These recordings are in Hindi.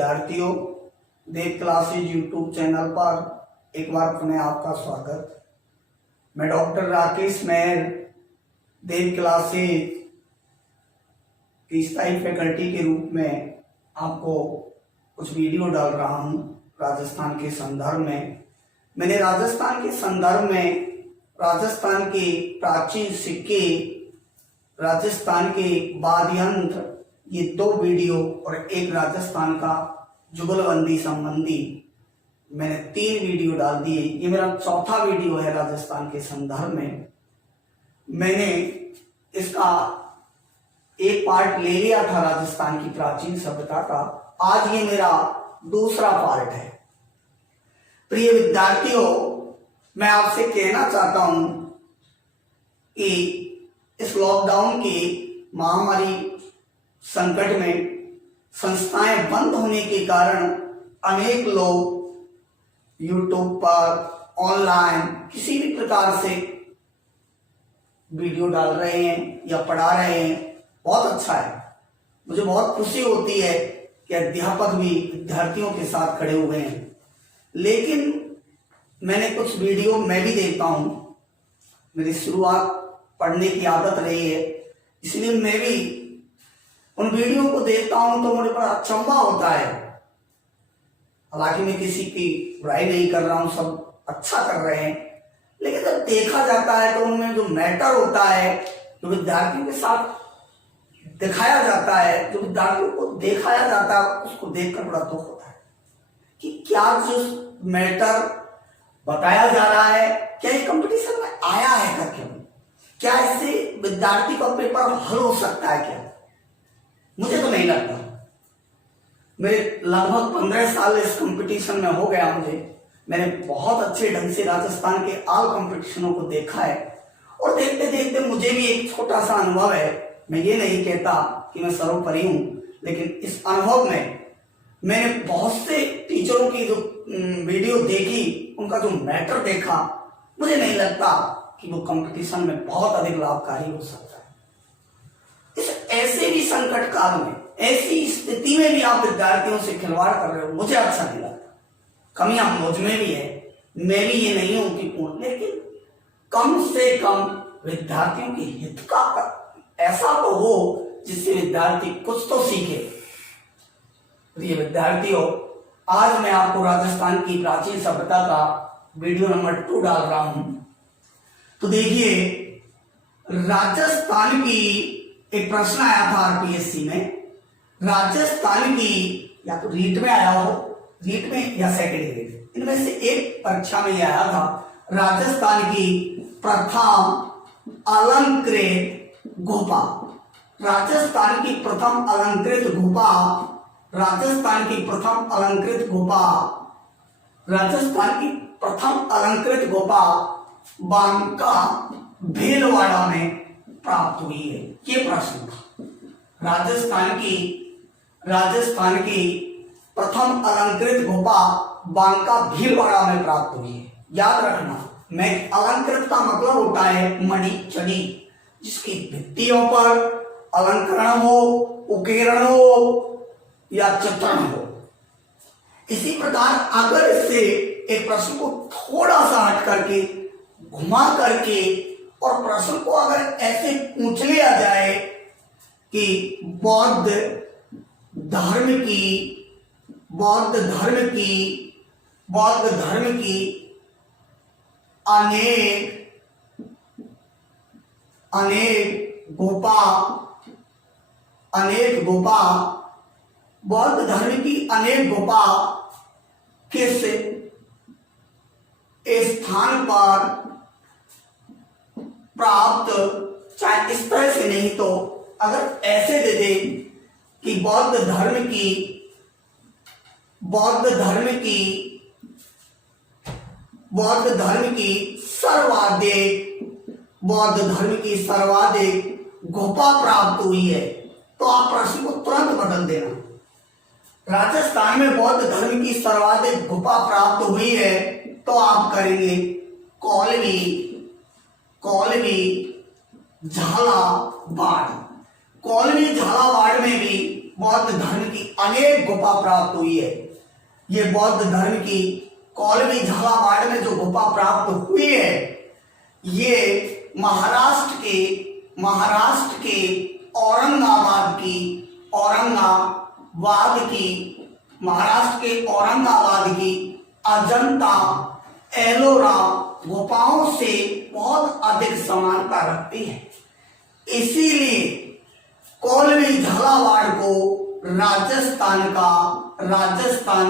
विद्यार्थियों, देव क्लासेज यूट्यूब चैनल पर एक बार पुनः आपका स्वागत। मैं डॉक्टर राकेश मेहर देव क्लासेज की स्थायी फैकल्टी के रूप में आपको कुछ वीडियो डाल रहा हूं राजस्थान के संदर्भ में। मैंने राजस्थान के संदर्भ में राजस्थान के प्राचीन सिक्के, राजस्थान के वाद्य यंत्र, ये 2 वीडियो और एक राजस्थान का जुगलबंदी संबंधी मैंने 3 वीडियो डाल दिए। ये मेरा 4था वीडियो है राजस्थान के संदर्भ में। मैंने इसका एक पार्ट ले लिया था राजस्थान की प्राचीन सभ्यता का, आज ये मेरा दूसरा पार्ट है। प्रिय विद्यार्थियों, मैं आपसे कहना चाहता हूं कि इस लॉकडाउन की महामारी संकट में संस्थाएं बंद होने के कारण अनेक लोग यूट्यूब पर ऑनलाइन किसी भी प्रकार से वीडियो डाल रहे हैं या पढ़ा रहे हैं। बहुत अच्छा है, मुझे बहुत खुशी होती है कि अध्यापक भी विद्यार्थियों के साथ खड़े हुए हैं। लेकिन मैंने कुछ वीडियो मैं भी देखता हूं, मेरी शुरुआत पढ़ने की आदत रही है, इसलिए मैं भी उन वीडियो को देखता हूं तो मुझे बड़ा अचंभा होता है। हालांकि मैं किसी की बुराई नहीं कर रहा हूं, सब अच्छा कर रहे हैं, लेकिन जब देखा जाता है तो उनमें जो मैटर होता है, जो विद्यार्थियों के साथ दिखाया जाता है, जो विद्यार्थियों को दिखाया जाता है, उसको देखकर बड़ा दुख होता है कि क्या जो मैटर बताया जा रहा है, क्या ये कंपटीशन में आया है का क्यों? क्या इससे विद्यार्थी का पेपर हल हो सकता है क्या? मुझे तो नहीं लगता। मेरे लगभग 15 साल इस कंपटीशन में हो गया मुझे। मैंने बहुत अच्छे ढंग से राजस्थान के ऑल कंपटीशनों को देखा है और देखते देखते मुझे भी एक छोटा सा अनुभव है। मैं ये नहीं कहता कि मैं सर्वोपरि हूं, लेकिन इस अनुभव में मैंने बहुत से टीचरों की जो वीडियो देखी, उनका जो मैटर देखा, मुझे नहीं लगता कि वो कंपटीशन में बहुत अधिक लाभकारी हो सकता है। इस ऐसे भी संकट काल में, ऐसी स्थिति में भी आप विद्यार्थियों से खिलवाड़ कर रहे हो, मुझे अच्छा नहीं लगता। कमियां मुझ में भी है, मैं भी ये नहीं हूं कि पूर्ण, लेकिन कम से कम विद्यार्थियों के हित का ऐसा तो हो जिससे विद्यार्थी कुछ तो सीखे। प्रिय विद्यार्थियों, आज मैं आपको राजस्थान की प्राचीन सभ्यता का वीडियो नंबर 2 डाल रहा हूं। तो देखिए, राजस्थान की एक प्रश्न आया था आरपीएससी में। राजस्थान की, या तो रीट में आया हो, रीट में या सेकेंड ग्रेड, इनमें से एक परीक्षा में आया था। राजस्थान की प्रथम अलंकृत गुफा, राजस्थान की प्रथम अलंकृत गुफा, राजस्थान की प्रथम अलंकृत गुफा, राजस्थान की प्रथम अलंकृत गुफा बांका भीलवाड़ा में प्राप्त हुई है। ये प्रश्न था। राजस्थान की प्रथम अलंकृत गुफा बांका भीलवाड़ा में प्राप्त हुई है। याद रखना, मैं अलंकृत का मतलब होता है मणि चढ़ी, जिसकी भित्तियों पर अलंकरण हो, उकेरण हो या चित्रण हो। इसी प्रकार अगर इससे एक प्रश्न को थोड़ा सा हट करके, घुमा करके, और प्रश्न को अगर ऐसे पूछ लिया जाए कि बौद्ध धर्म की अनेक गुफा, बौद्ध धर्म की अनेक गुफा किस स्थान पर प्राप्त, चाहे इस तरह से नहीं तो अगर ऐसे दे दे कि बौद्ध धर्म सर्वाधिक गुफा प्राप्त हुई है, तो आप प्रश्न को तुरंत बदल देना। राजस्थान में बौद्ध धर्म की सर्वाधिक गुफा प्राप्त हुई है, तो आप करेंगे कौलवी झालावाड़। कौलवी झालावाड़ में भी बौद्ध धर्म की अनेक गुफा प्राप्त हुई है। ये बौद्ध धर्म की कौलवी झालावाड़ में जो गुफा प्राप्त हुई है, ये महाराष्ट्र के औरंगाबाद की अजंता एलोरा गुफाओं से बहुत अधिक समानता रखती है। इसीलिए कौलवी झालावाड़ को राजस्थान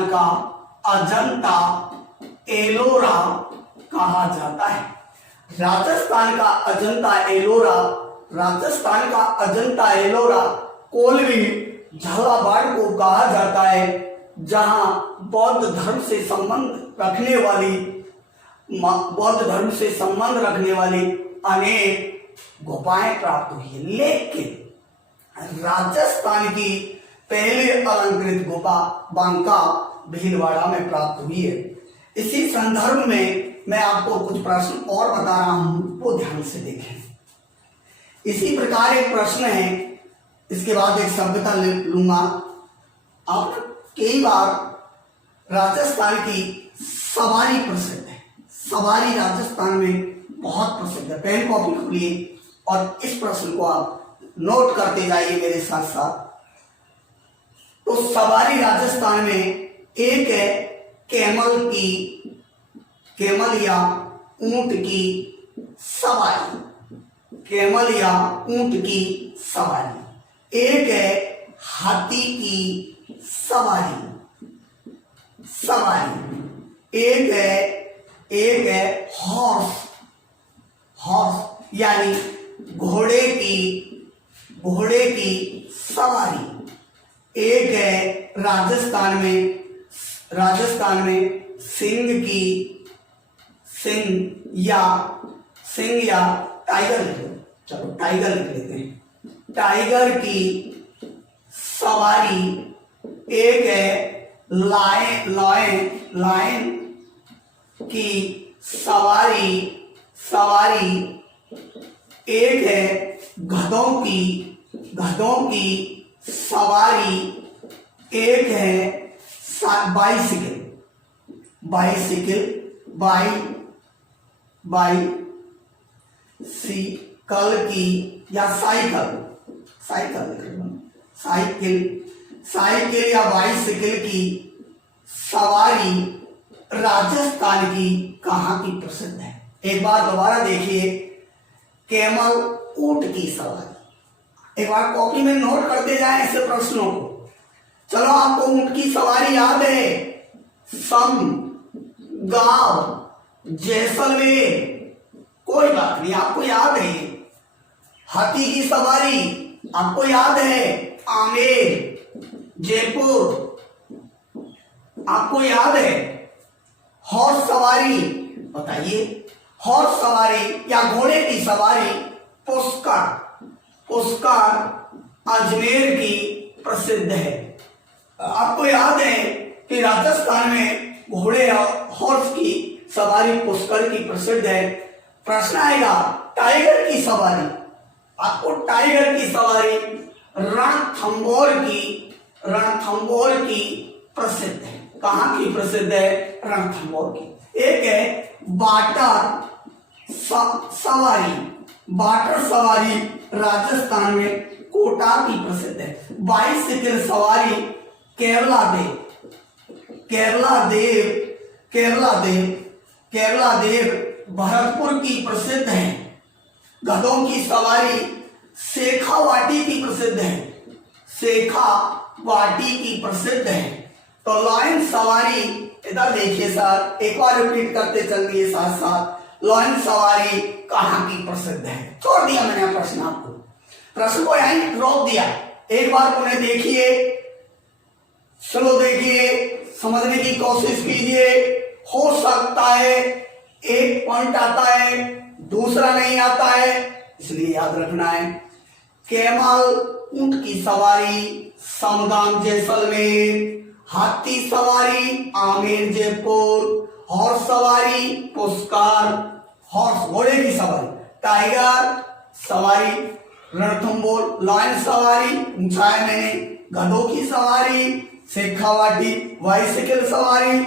का अजंता एलोरा कहा जाता है। राजस्थान का अजंता एलोरा कौलवी झालावाड़ को कहा जाता है, जहां बौद्ध धर्म से संबंध रखने वाली अनेक गुफाएं प्राप्त हुई है। लेकिन राजस्थान की पहली अलंकृत गुफा बांका भीलवाड़ा में प्राप्त हुई है। इसी संदर्भ में मैं आपको कुछ प्रश्न और बता रहा हूं, वो ध्यान से देखें। इसी प्रकार एक प्रश्न है, इसके बाद एक सभ्यता लूंगा। आप कई बार राजस्थान की सवारी प्रसिद्ध है, सवारी राजस्थान में बहुत प्रसिद्ध है। पेन कॉपी खोलिए और इस प्रश्न को आप नोट करते जाइए मेरे साथ साथ। तो सवारी राजस्थान में एक है कैमल या ऊंट की सवारी, एक है हाथी की सवारी, एक है हॉर्स यानी घोड़े की सवारी, एक है राजस्थान में सिंह या टाइगर, चलो टाइगर लिख लेते हैं, टाइगर की सवारी, एक है लायन की सवारी, एक है गधों की सवारी, एक है बाइसिकल की या साइकिल या बाइसिकल की सवारी राजस्थान की कहाँ की प्रसिद्ध है? एक बार दोबारा देखिए, कैमल ऊंट की सवारी। एक बार कॉपी में नोट करते जाएं ऐसे प्रश्नों को। चलो आपको ऊंट की सवारी याद है, सम, गांव, जैसलमेर, कोई बात नहीं, आपको याद है। हाथी की सवारी आपको याद है, आमेर, जयपुर, आपको याद है। हॉर्स सवारी बताइए, हॉर्स सवारी या घोड़े की सवारी पुष्कर अजमेर की प्रसिद्ध है। आपको याद है कि राजस्थान में घोड़े या हॉर्स की सवारी पुष्कर की प्रसिद्ध है। प्रश्न आएगा टाइगर की सवारी, आपको टाइगर की सवारी रणथंभौर की प्रसिद्ध है। कहाँ की प्रसिद्ध है? रणथंभौर की। एक है बाटर सवारी राजस्थान में कोटा की प्रसिद्ध है। बाइसिकल सवारी केरला देव भरतपुर की प्रसिद्ध है। गधों की सवारी शेखावाटी की प्रसिद्ध है। तो लायन सवारी, इधर देखिए सर, एक बार रिपीट करते चलिए साथ साथ, लायन सवारी कहाँ की प्रसिद्ध है? छोड़ दिया मैंने प्रश्न आपको, प्रश्न को यहीं रोक दिया। एक बार पुनः देखिए, चलो देखिए, समझने की कोशिश कीजिए। हो सकता है एक पॉइंट आता है, दूसरा नहीं आता है, इसलिए याद रखना है। कैमल ऊंट की सवारी समगाम जैसलमेर, हाथी सवारी आमेर जयपुर, हॉर्स सवारी पुष्कर, हॉर्स घोड़े की सवारी, टाइगर सवारी रणथंभौर, लायन सवारी पूछा है मैंने गधों की सवारी शेखावाटी, बाइसिकल सवारी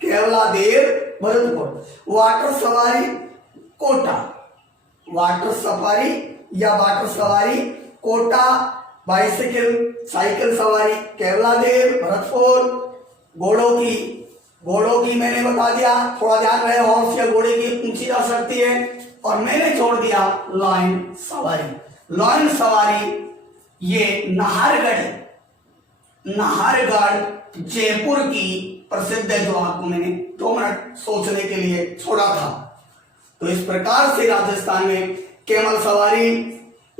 केवलादेव भरतपुर, वाटर सवारी कोटा, वाटर सफारी या वाटर सवारी कोटा, साइकिल सवारी केवलादेव भरतपुर। घोड़ों की मैंने बता दिया, थोड़ा ध्यान रहे, हॉर्स या घोड़े की पूछी जा सकती है। और मैंने छोड़ दिया लायन सवारी ये नाहरगढ़ जयपुर की प्रसिद्ध है, जो आपको मैंने 2 मिनट सोचने के लिए छोड़ा था। तो इस प्रकार से राजस्थान में कैमल सवारी,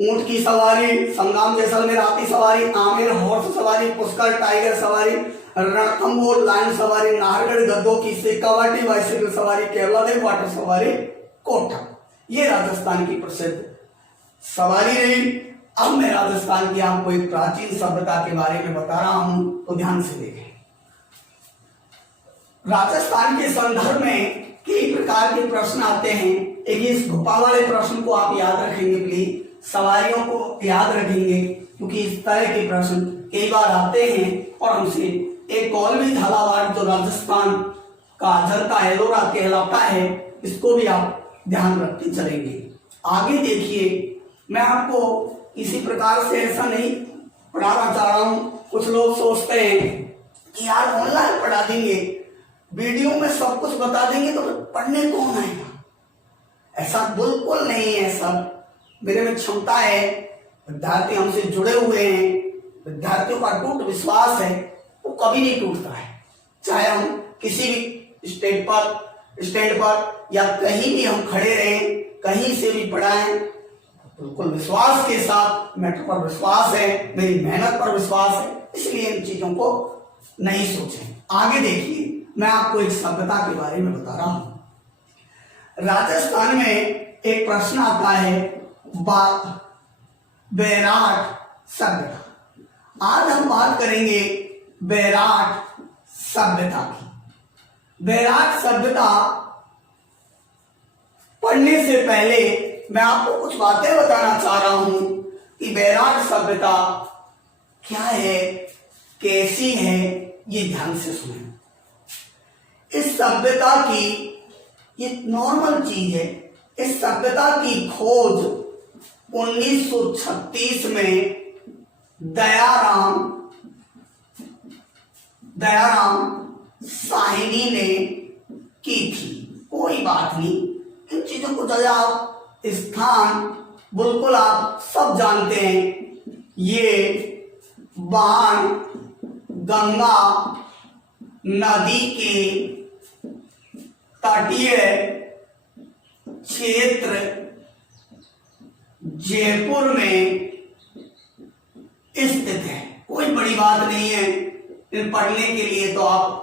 ऊंट की सवारी, संग्राम जैसलमेर हाथी सवारी, आमेर हॉर्स सवारी, पुष्कर टाइगर सवारी, रणथंबोर लायन सवारी, नाहरगढ़ गद्दों की शेखावाटी, बाइसिकल सवारी केवलादेव, वाटर सवारी कोटा, ये राजस्थान की प्रसिद्ध सवारी रही। अब मैं राजस्थान की आपको एक प्राचीन सभ्यता के बारे में बता रहा हूं, तो ध्यान से देखें। राजस्थान के संदर्भ में कई प्रकार के प्रश्न आते हैं। एक इस गुफा वाले प्रश्न को आप याद रखेंगे, प्लीज सवारियों को याद रखेंगे, क्योंकि इस तरह के प्रश्न कई बार आते हैं। और हमसे एक कौलवी झालावाड़ जो राजस्थान का अजंता एलोरा कहलाता है, इसको भी आप ध्यान रखते चलेंगे। आगे देखिए, मैं आपको इसी प्रकार से ऐसा नहीं पढ़ाना चाह रहा हूं। कुछ लोग सोचते हैं कि यार ऑनलाइन पढ़ा देंगे, वीडियो में सब कुछ बता देंगे तो पढ़ने कौन आएगा। ऐसा बिल्कुल नहीं है। सब मेरे में क्षमता है, विद्यार्थी हमसे जुड़े हुए हैं, विद्यार्थियों का अटूट विश्वास है, वो कभी नहीं टूटता है। चाहे हम किसी भी स्टेंड पर या कहीं भी हम खड़े रहें, कहीं से भी पढ़ाएं, बिल्कुल विश्वास के साथ। मेरे पर विश्वास है, मेरी मेहनत पर विश्वास है, इसलिए इन चीजों को नहीं सोचें। आगे देखिए, मैं आपको एक सभ्यता के बारे में बता रहा हूं। राजस्थान में एक प्रश्न आता है, बैराट सभ्यता। आज हम बात करेंगे बैराट सभ्यता की। बैराट सभ्यता पढ़ने से पहले मैं आपको कुछ बातें बताना चाह रहा हूं कि बैराट सभ्यता क्या है, कैसी है, ये ध्यान से सुने। इस सभ्यता की ये नॉर्मल चीज है। इस सभ्यता की खोज 1936 में दयाराम साहनी ने की थी। कोई बात नहीं, इन चीजों को जगह स्थान बिल्कुल आप सब जानते हैं। ये बाण गंगा नदी के तटीय क्षेत्र जयपुर में स्थित है। कोई बड़ी बात नहीं है। इन पढ़ने के लिए तो आप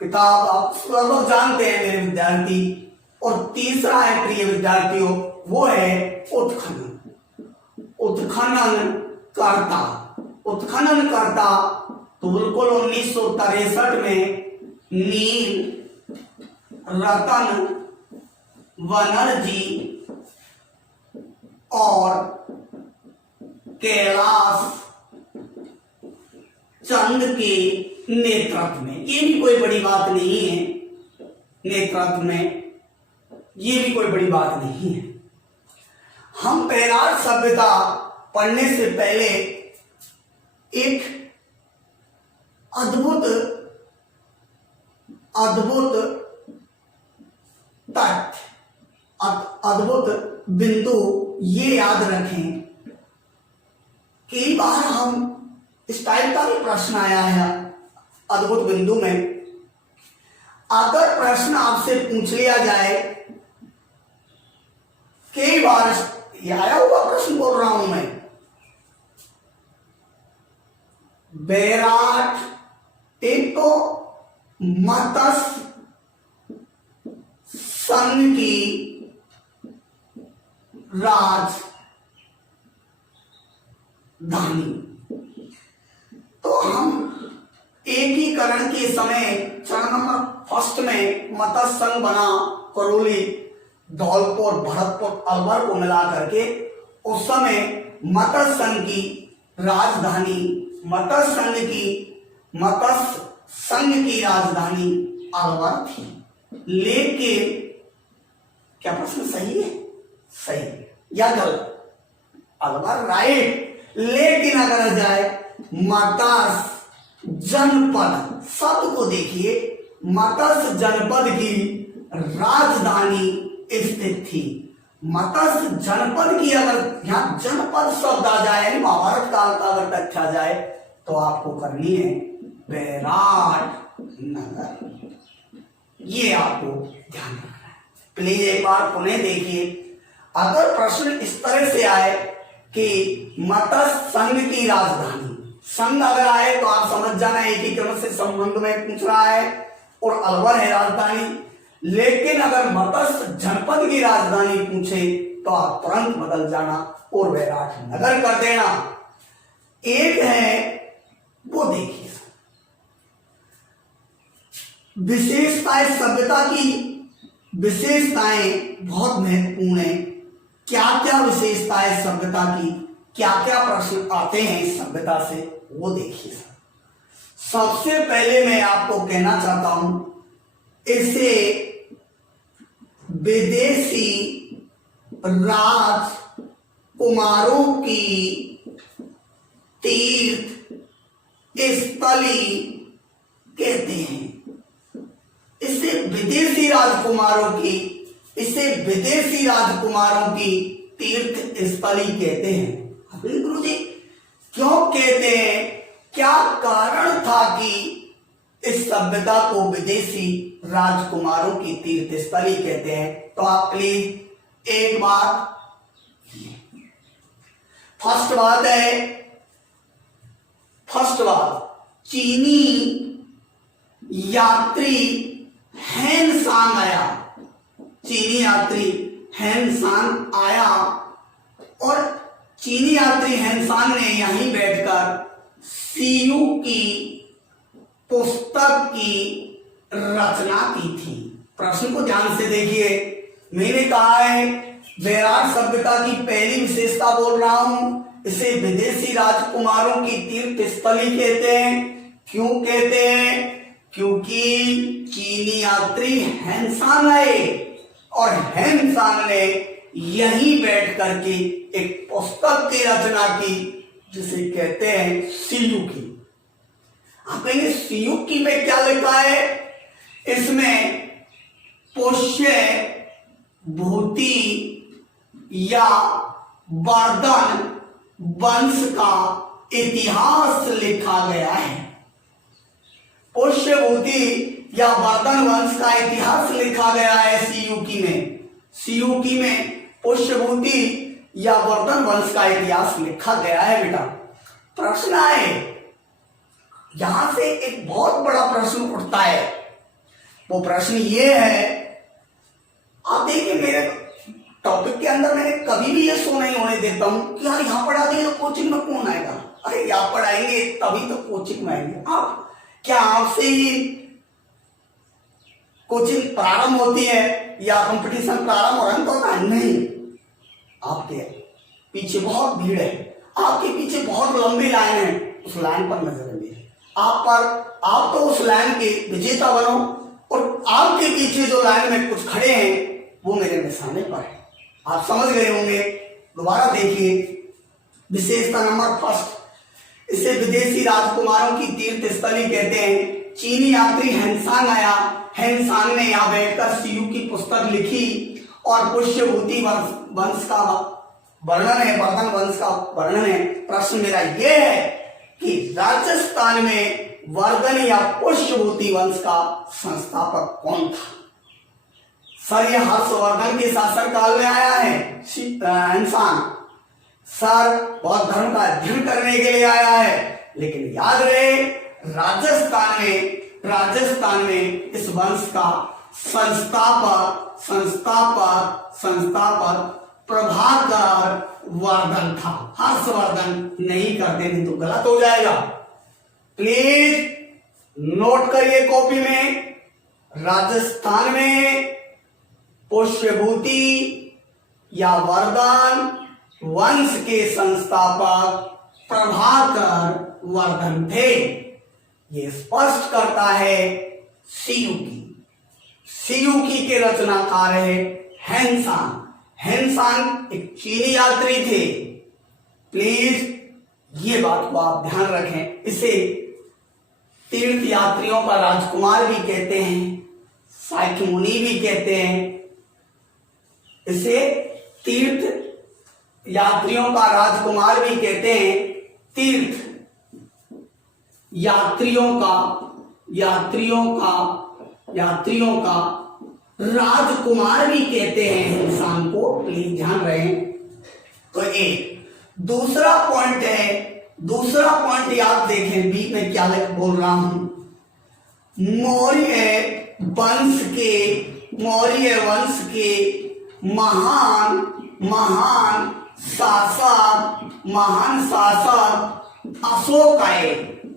किताब आप लगभग जानते हैं मेरे विद्यार्थी। और तीसरा है प्रिय विद्यार्थियों, वो है उत्खनन करता। तो बिल्कुल 1963 में नील रतन बनर्जी और कैलाश चंद के नेतृत्व में, ये भी कोई बड़ी बात नहीं है, नेतृत्व में ये भी कोई बड़ी बात नहीं है। हम बैराट सभ्यता पढ़ने से पहले एक अद्भुत तथ्य, अद्भुत बिंदु ये याद रखें। कई बार हम इस टाइप का भी प्रश्न आया है अद्भुत बिंदु में। अगर प्रश्न आपसे पूछ लिया जाए, कई बार ये आया हुआ प्रश्न बोल रहा हूं मैं, बैराट एक तो मत्स्य संघ की राजधानी। तो हम एकीकरण के समय चरण नंबर 1 में मत्स्य संघ बना, करौली, धौलपुर, भरतपुर, अलवर को मिला करके उस समय मत्स्य संघ की राजधानी मत्स्य संघ की राजधानी अलवर थी। लेकिन क्या प्रश्न सही है? सही या गलत? अलवर राइट। लेकिन अगर जाए मत्स्य जनपद शब्द को देखिए, मत्स्य जनपद की राजधानी स्थित थी। मत्स्य जनपद की अगर यहां जनपद शब्द आ जाए यानी महाभारत काल का अगर तथ्य आ जाए तो आपको करनी है विराट नगर। ये आपको ध्यान रखना है। प्लीज एक बार पुनः देखिए। अगर प्रश्न इस तरह से आए कि मत्स्य संघ की राजधानी, संघ अगर आए तो आप समझ जाना एकीकरण से संबंध में पूछ रहा है और अलवर है राजधानी। लेकिन अगर मत्स्य जनपद की राजधानी पूछे तो आप तुरंत बदल जाना और विराट नगर कर देना। एक है वो देखिए, विशेषताएं, सभ्यता की विशेषताएं बहुत महत्वपूर्ण है। क्या क्या विशेषताएं सभ्यता की, क्या क्या प्रश्न आते हैं इस सभ्यता से, वो देखिए। सबसे पहले मैं आपको कहना चाहता हूं, इसे विदेशी राजकुमारों की तीर्थ स्थली कहते हैं। इसे विदेशी राजकुमारों की तीर्थ स्थली कहते हैं। अभी गुरु जी क्यों कहते हैं? क्या कारण था कि इस सभ्यता को विदेशी राजकुमारों की तीर्थ स्थली कहते हैं? तो आप प्लीज एक बात, फर्स्ट बात चीनी यात्री हैनसांग आया। चीनी यात्री हैनसांग आया और चीनी यात्री हैनसांग ने यहीं बैठकर सीयू की पुस्तक की रचना की थी। प्रश्न को ध्यान से देखिए। मैंने कहा है विराट सभ्यता की पहली विशेषता बोल रहा हूं, इसे विदेशी राजकुमारों की तीर्थ स्थली कहते हैं। क्यों कहते हैं? क्योंकि चीनी यात्री हैनसांग आए और हैनसांग ने यहीं बैठ करके एक पुस्तक की रचना की जिसे कहते हैं सीयू की। आप कहेंगे सीयू की में क्या लिखा है? इसमें पुष्य भूति या वर्धन वंश का इतिहास लिखा गया है। पुष्यभूति या वर्धन वंश का इतिहास लिखा गया है सीयूकी में पुष्यभूति या वर्धन वंश का इतिहास लिखा गया है। बेटा प्रश्न आए, यहां से एक बहुत बड़ा प्रश्न उठता है। वो प्रश्न ये है, आप देखिए मेरे टॉपिक के अंदर मैंने कभी भी ये शो नहीं होने देता हूं कि यार यहां पढ़ा देंगे तो कोचिंग में कौन आएगा। अरे यहां पढ़ाएंगे तभी तो कोचिंग में आएंगे। आप क्या आपसे ही कोचिंग प्रारंभ होती है या कंपटीशन प्रारंभ और अंत होता है? नहीं, आपके पीछे बहुत भीड़ है, आपके पीछे बहुत लंबी लाइन है। उस लाइन पर नजर रखिए। आप तो उस लाइन के विजेता बनो और आपके पीछे जो लाइन में कुछ खड़े हैं वो मेरे निशाने पर है। आप समझ गए होंगे। दोबारा देखिए विशेषता नंबर फर्स्ट, इसे विदेशी राजकुमारों की तीर्थ स्थली कहते हैं। चीनी यात्री हैनसांग आया, हैनसांग ने यहाँ बैठकर सीयू की पुस्तक लिखी और पुष्यभूति वंश का वर्णन है, वर्धन वंश का वर्णन है। प्रश्न मेरा यह है कि राजस्थान में वर्धन या पुष्यभूति वंश का संस्थापक कौन था? सर, यह हर्षवर्धन के शासनकाल में आया है हैनसांग। सर, बौद्ध धर्म का अध्ययन करने के लिए आया है। लेकिन याद रहे राजस्थान में इस वंश का संस्थापक प्रभाकर वर्धन था। हर्षवर्धन नहीं कर देने तो गलत हो जाएगा। प्लीज नोट करिए कॉपी में। राजस्थान में पुष्यभूति या वर्धन वंश के संस्थापक प्रभाकर वर्धन थे। ये स्पष्ट करता है सियुकी। सियुकी के रचनाकार है हेनसांग। हेनसांग एक चीनी यात्री थे। प्लीज ये बात को आप ध्यान रखें। इसे तीर्थ यात्रियों का राजकुमार भी कहते हैं, शाक्यमुनि भी कहते हैं। इसे तीर्थ यात्रियों का राजकुमार भी कहते हैं। तीर्थ यात्रियों का राजकुमार भी कहते हैं इंसान को। प्लीज ध्यान रहे। तो एक दूसरा पॉइंट याद देखें, बीच में क्या बोल रहा हूं। मौर्य वंश के महान शासक अशोक आए।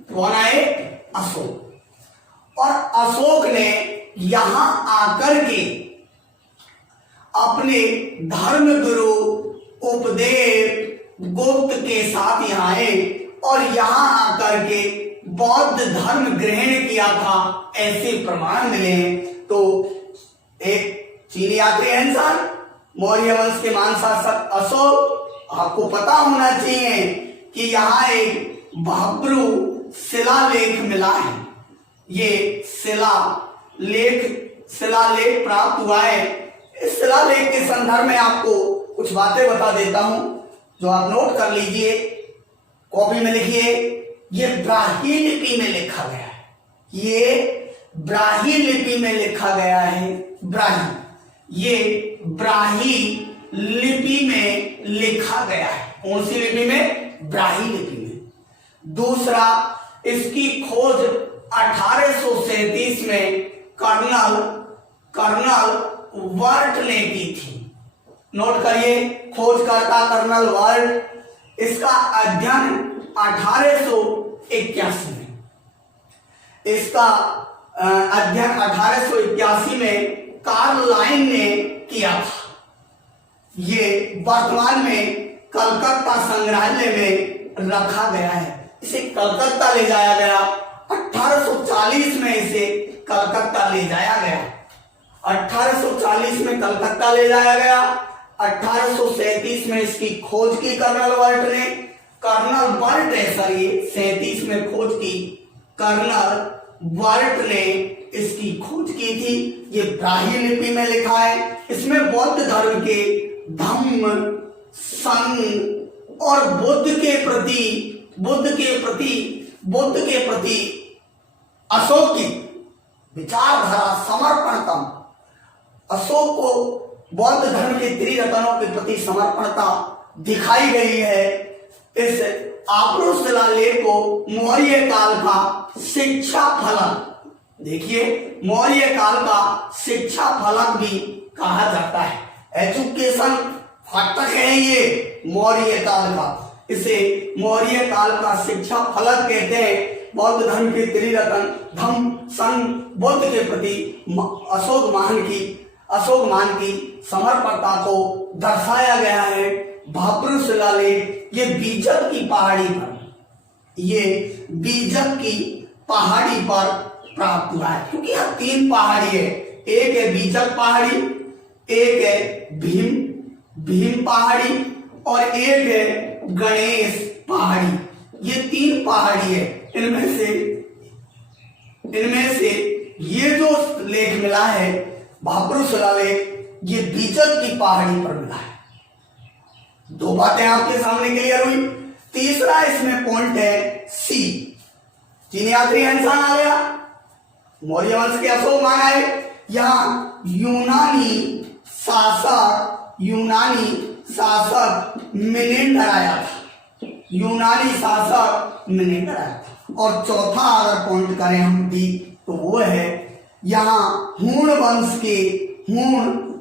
कौन आए? अशोक। और अशोक ने यहां आकर के अपने धर्म गुरु उपदेव गुप्त के साथ यहाँ आए और यहां आकर के बौद्ध धर्म ग्रहण किया था, ऐसे प्रमाण मिले हैं। तो एक चीनी यात्री इंसान, मौर्य वंश के महान शासक अशोक। आपको पता होना चाहिए कि यहाँ एक भाब्रू शिलालेख मिला है। ये शिलालेख प्राप्त हुआ है। इस शिलालेख के संदर्भ में आपको कुछ बातें बता देता हूं जो आप नोट कर लीजिए, कॉपी में लिखिए। ये ब्राह्मी लिपि में लिखा गया है। ये ब्राह्मी लिपि में लिखा गया है। ये ब्राह्मी लिपि में लिखा गया है। कौन सी लिपि में? ब्राह्मी लिपि में। दूसरा, इसकी खोज 1837 में कर्नल वर्ट ने की थी। नोट करिए, खोजकर्ता कर्नल वर्ट। इसका अध्ययन 1881 में, इसका अध्ययन 1881 में कार्ल लाइन ने किया था। ये वर्तमान में कलकत्ता संग्रहालय में रखा गया है। इसे कलकत्ता ले जाया गया। 1840 में इसे कलकत्ता ले जाया गया। 1840 में कलकत्ता ले जाया गया। 1837 में इसकी खोज की कर्नल वर्ट ने। 37 में खोज की कर्नल वर्ट ने इसकी खोज की थी। ये ब्राह्मी लिपि में लिखा है। इसमें बौद्ध धर्म के धम्म, संघ और बुद्ध के प्रति अशोक की विचारधारा समर्पणता, अशोक को बौद्ध धर्म के त्रिरत्नों के प्रति समर्पणता दिखाई गई है। इस आक्रोश शिलालेख को मौर्य काल का शिक्षा फलक, देखिए, मौर्य काल का शिक्षा फलक भी कहा जाता है। एजुकेशन फाटक है ये मौर्य काल का। इसे मौर्य काल का शिक्षा फलक कहते हैं। बौद्ध धर्म के त्रिरत्न धम्म, संघ, बुद्ध के प्रति अशोक मान की समर्पणता को दर्शाया गया है। भाब्रू शिलालेख ये बीजक की पहाड़ी पर प्राप्त हुआ है, क्योंकि यहाँ 3 पहाड़ी है। एक है बीजक पहाड़ी, एक है भीम पहाड़ी और एक है गणेश पहाड़ी। ये 3 पहाड़ी है। इनमें से ये जो लेख मिला है भाब्रू शिलालेख, ये बीजक की पहाड़ी पर मिला है। 2 बातें आपके सामने क्लियर हुई। तीसरा इसमें पॉइंट है सी। चीनी यात्री इंसान आ गया, मौर्य वंश के अशोक मान आए। यहाँ यूनानी शासक मिनेंडर आया था। और चौथा अगर पॉइंट करें हम भी, तो वो है यहाँ हूण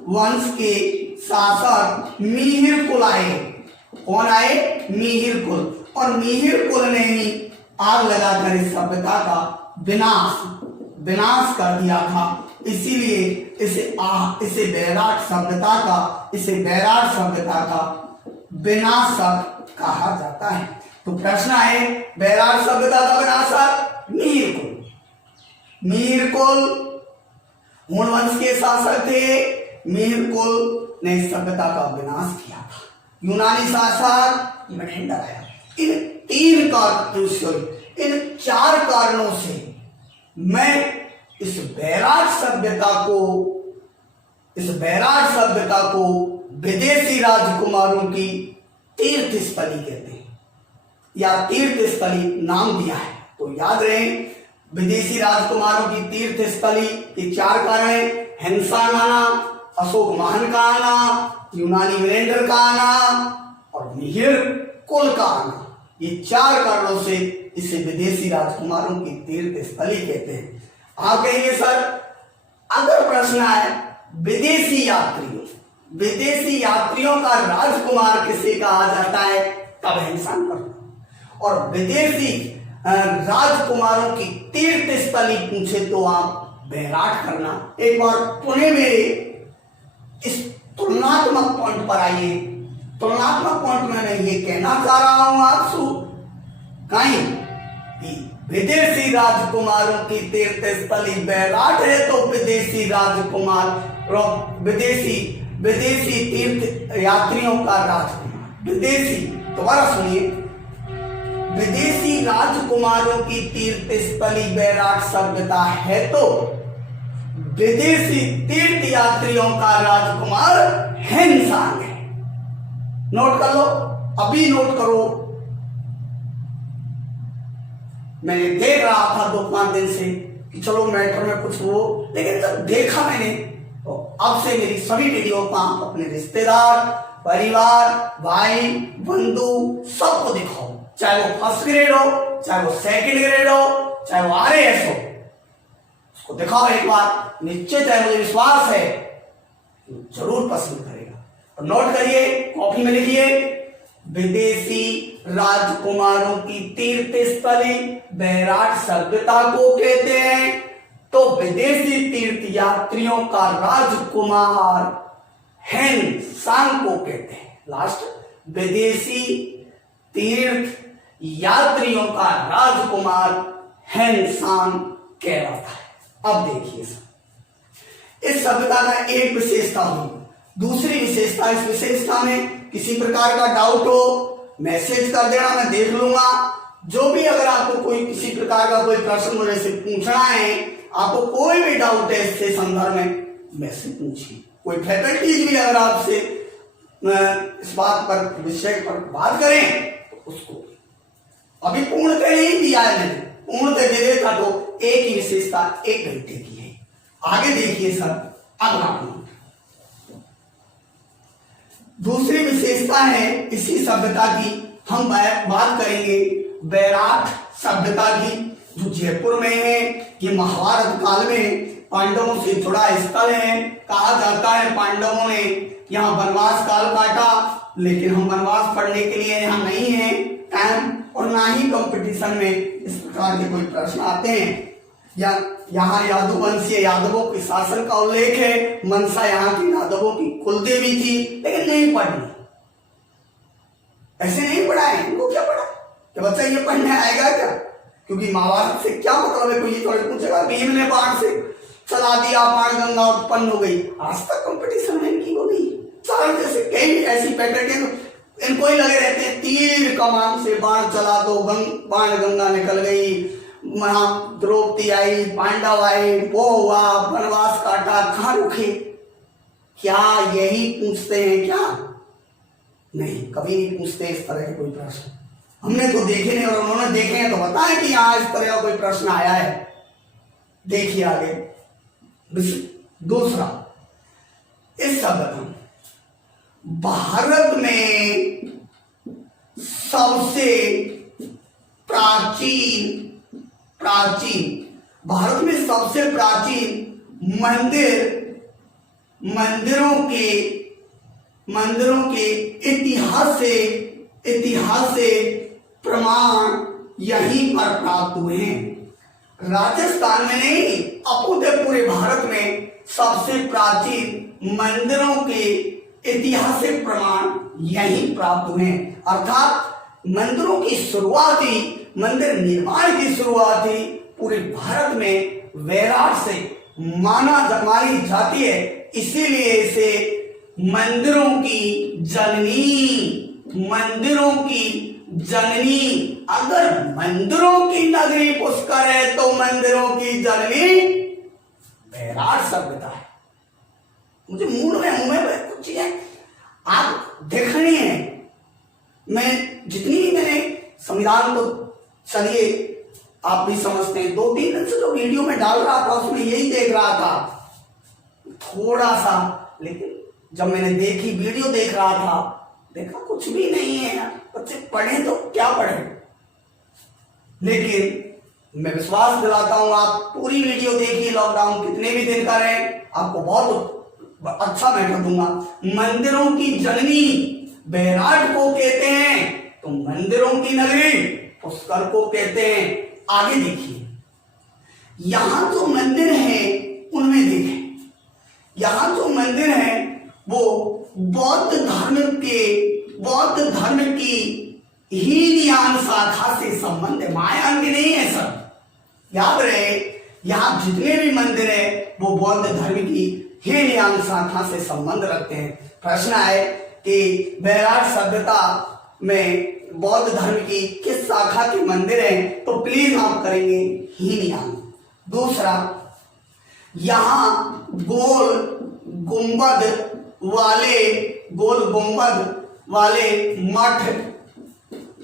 वंश के शासक मिहिर कुल आए। कौन आए? मिहिर कुल। और मिहिर कुल ने ही आग लगाकर इस सभ्यता का विनाश कर दिया था। इसीलिए इसे बैराट सभ्यता का विनाशक कहा जाता है। तो प्रश्न है, बैराट सभ्यता का विनाशक मीरकुल हुण वंश के शासक थे। मीरकुल ने सभ्यता का विनाश किया था। यूनानी शासक मेनेंडर आया। इन चार कारणों से मैं इस बैराट सभ्यता को विदेशी राजकुमारों की तीर्थ स्थली कहते हैं या तीर्थ स्थली नाम दिया है। तो याद रहे, विदेशी राजकुमारों की तीर्थ स्थली के चार कारण है, हिंसा का आना, अशोक महान का आना, यूनानी मेनेंडर का आना और मिहिर कुल का आना। ये चार कारणों से इसे विदेशी राजकुमारों की तीर्थ स्थली कहते हैं। आप कहेंगे सर, अगर प्रश्न है विदेशी यात्रियों का राजकुमार किसे कहा जाता है, तब हिंसन करना। और विदेशी राजकुमारों की तीर्थ स्थली पूछे तो आप बैराट करना। एक बार पुणे मेरे इस तुलनात्मक पॉइंट पर आइए। तुलनात्मक पॉइंट में मैं ये कहना चाह रहा हूं आपसे कहीं कि विदेशी राजकुमारों की तीर्थ स्थली बैराट है, तो विदेशी राजकुमार विदेशी तीर्थ यात्रियों का राजकुमार विदेशी, दोबारा सुनिए, विदेशी राजकुमारों की तीर्थ स्थली बैराट सभ्यता है, तो विदेशी तीर्थ यात्रियों का राजकुमार हिंसांग है। नोट कर लो, अभी नोट करो। मैंने देख रहा था 2-5 दिन से कि चलो मैटर में कुछ हो, लेकिन जब देखा मैंने तो अब से मेरी सभी वीडियो को आप अपने रिश्तेदार, परिवार, भाई, बंधु सबको दिखाओ, चाहे वो फर्स्ट ग्रेड हो, चाहे वो सेकंड ग्रेड हो, चाहे वो RAS हो, उसको दिखाओ एक बार। निश्चित है, मुझे विश्वास है जरूर पसंद करेगा। तो नोट करिए, कॉपी में लिखिए, विदेशी राजकुमारों की तीर्थ स्थली बैराट सभ्यता को कहते हैं, तो विदेशी तीर्थ यात्रियों का राजकुमार हिंसांग को कहते हैं। लास्ट, विदेशी तीर्थ यात्रियों का राजकुमार हिंसांग कहलाता है। अब देखिए सर, इस सभ्यता का एक विशेषता हुई। दूसरी विशेषता, इस विशेषता में किसी प्रकार का डाउट हो मैसेज कर देना, मैं देख लूंगा। जो भी अगर आपको कोई किसी प्रकार का कोई प्रश्न मुझे से पूछना है, आपको कोई भी डाउट है इससे संदर्भ में, मैसेज पूछिए। कोई फैकल्टीज भी अगर आपसे इस बात पर, विषय पर बात करें, तो उसको अभी पूर्णतः नहीं दिया है मैंने, पूर्णतः दे देता तो एक ही विशेषता 1 घंटे की है। आगे देखिए सर, अगला पॉइंट, दूसरी विशेषता है इसी सभ्यता की, हम बात करेंगे बैराट सभ्यता की, जो जयपुर में है। ये महाभारत काल में पांडवों से जुड़ा स्थल है। कहा जाता है पांडवों ने यहाँ वनवास काल काटा, लेकिन हम वनवास पढ़ने के लिए यहाँ नहीं है टाइम, और ना ही कंपटीशन में इस प्रकार के कोई प्रश्न आते हैं। या यहाँ यादववंशीय यादवों के शासन का उल्लेख है। मनसा यहाँ के यादवों की कुलदेवी थी, लेकिन नहीं पढ़नी, ऐसे नहीं पढ़ा है। इनको क्या पढ़ा कि बच्चा ये पढ़ने आएगा क्या? क्योंकि महाभारत से क्या मतलब है, कोई ये थोड़ी पूछेगा भीम ने बाण से चला दिया, बाण गंगा उत्पन्न हो गई। आज तक कंपटीशन में इनकी हो गई। सारे जैसे कई ऐसी पैटर्न के इनको ही लगे रहते हैं, तीर कमान से बाण चला दो, बाण गंगा निकल गई, द्रौपदी आई, पांडव आए, वो हुआ, वनवास काटा, कहां रुके? क्या यही पूछते हैं क्या? नहीं, कभी नहीं पूछते इस तरह के कोई प्रश्न। हमने तो देखे नहीं, और उन्होंने देखे हैं तो बताएं कि यहां इस तरह का कोई प्रश्न आया है। देखिए आगे दूसरा, इस सभ्यता भारत में सबसे प्राचीन भारत में सबसे प्राचीन मंदिरों के इतिहास से प्रमाण यहीं पर प्राप्त हुए हैं। राजस्थान में नहीं, अपूर्व पूरे भारत में सबसे प्राचीन मंदिरों के ऐतिहासिक प्रमाण यही प्राप्त हुए, अर्थात मंदिरों की शुरुआत ही, मंदिर निर्माण की शुरुआत ही पूरे भारत में वैराट से मानी जाती है। इसीलिए इसे मंदिरों की जननी, मंदिरों की जननी, अगर मंदिरों की नगरी पुष्कर है तो मंदिरों की जननी वैराट सभ्यता है। मुझे मुंह में कुछ चीजें आप देखनी है। मैं जितनी भी मैंने संविधान को, चलिए आप भी समझते हैं, 2-3 दिन से जो वीडियो में डाल रहा था उसमें यही देख रहा था थोड़ा सा, लेकिन जब मैंने देखी, वीडियो देख रहा था, देखा कुछ भी नहीं है। बच्चे पढ़े तो क्या पढ़े, लेकिन मैं विश्वास दिलाता हूं आप पूरी वीडियो देखिए, लॉकडाउन कितने भी दिन का रहे, आपको बहुत अच्छा मैटर दूंगा। मंदिरों की जननी वैराट को कहते हैं तो मंदिरों की नगरी पुष्कर को कहते हैं। आगे देखिए, यहां जो मंदिर है उनमें देखें, यहां जो मंदिर है वो बौद्ध धर्म की हीनयान शाखा से संबंध है, महायान के नहीं है सब। याद रहे, यहां जितने भी मंदिर है वो बौद्ध धर्म की हीनयान शाखा से संबंध रखते हैं। प्रश्न है कि वैराट सभ्यता में बौद्ध धर्म की किस शाखा के मंदिर हैं, तो प्लीज आप करेंगे हीनयान। दूसरा, यहां गोल गुंबद वाले मठ,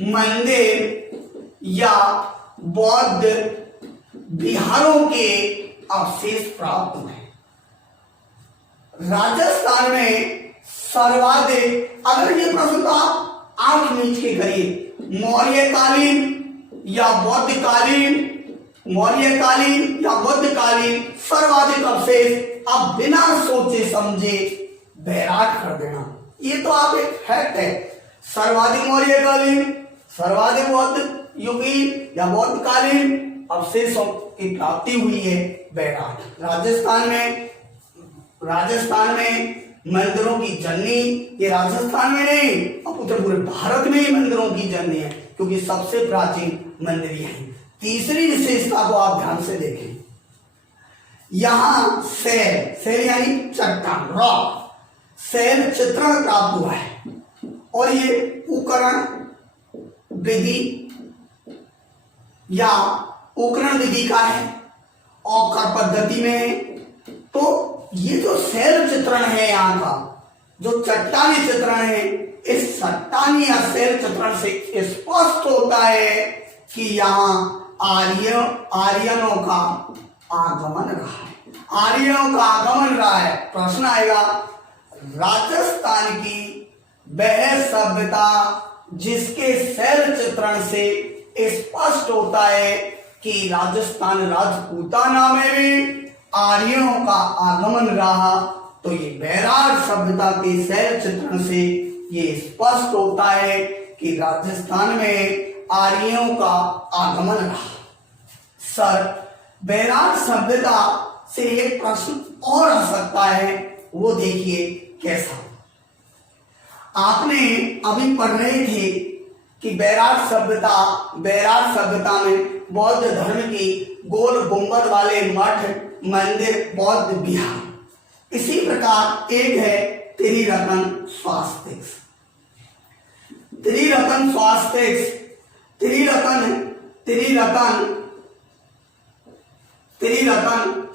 मंदिर या बौद्ध विहारों के अवशेष प्राप्त हुए। राजस्थान में सर्वाधिक, अगर ये प्रश्न तो आप आंख मीच के करिए, मौर्यकालीन या बौद्धकालीन सर्वाधिक अवशेष, आप बिना सोचे समझे वैराट कर देना। ये तो आप एक फैक्ट है, सर्वाधिक मौर्यकालीन, सर्वाधिक बौद्ध युगीन या बौद्धकालीन अवशेषों की प्राप्ति हुई है वैराट। राजस्थान में मंदिरों की जननी, ये राजस्थान में नहीं, अब पूरे भारत में ही मंदिरों की जननी है, क्योंकि सबसे प्राचीन मंदिर यही। तीसरी विशेषता को आप ध्यान से देखें, यहां सेल यानी चट्टान, रॉक, सेल चित्रण प्राप्त हुआ है, और ये उकरण विधि या उकरण विधि का है, औकर पद्धति में है। तो ये जो सेल चित्रण है, यहाँ का जो चट्टानी चित्रण है, इस चट्टानी या सेल चित्रण से स्पष्ट होता है कि यहाँ आर्यनों का आगमन रहा है। प्रश्न आएगा, राजस्थान की वह सभ्यता जिसके सेल चित्रण से स्पष्ट होता है कि राजस्थान राजपूताना में भी आर्यों का आगमन रहा, तो ये वैराट सभ्यता के सेल चित्रण से ये स्पष्ट होता है कि राजस्थान में आर्यों का आगमन रहा। सर, वैराट सभ्यता से एक प्रश्न और आ सकता है, वो देखिए कैसा। आपने अभी पढ़ रहे थे कि वैराट सभ्यता में बौद्ध धर्म की गोल गुंबद वाले मठ, मंदिर, बौद्ध विहार। इसी प्रकार एक है त्रिरत्न स्वास्तिक्स। त्रिरत्न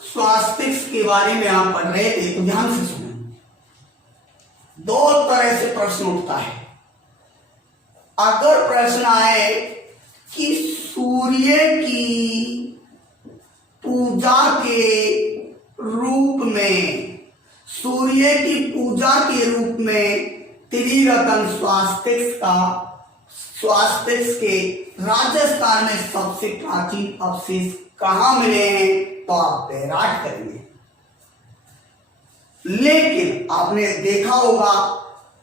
स्वास्तिक्स के बारे में आप पढ़ रहे थे, तो ध्यान से सुने। दो तरह से प्रश्न उठता है। अगर प्रश्न आए कि सूर्य की पूजा के रूप में त्रिरत्न स्वास्तिक्स के राजस्थान में सबसे प्राचीन अवशेष कहां मिले हैं, तो आप वैराट करेंगे। लेकिन आपने देखा होगा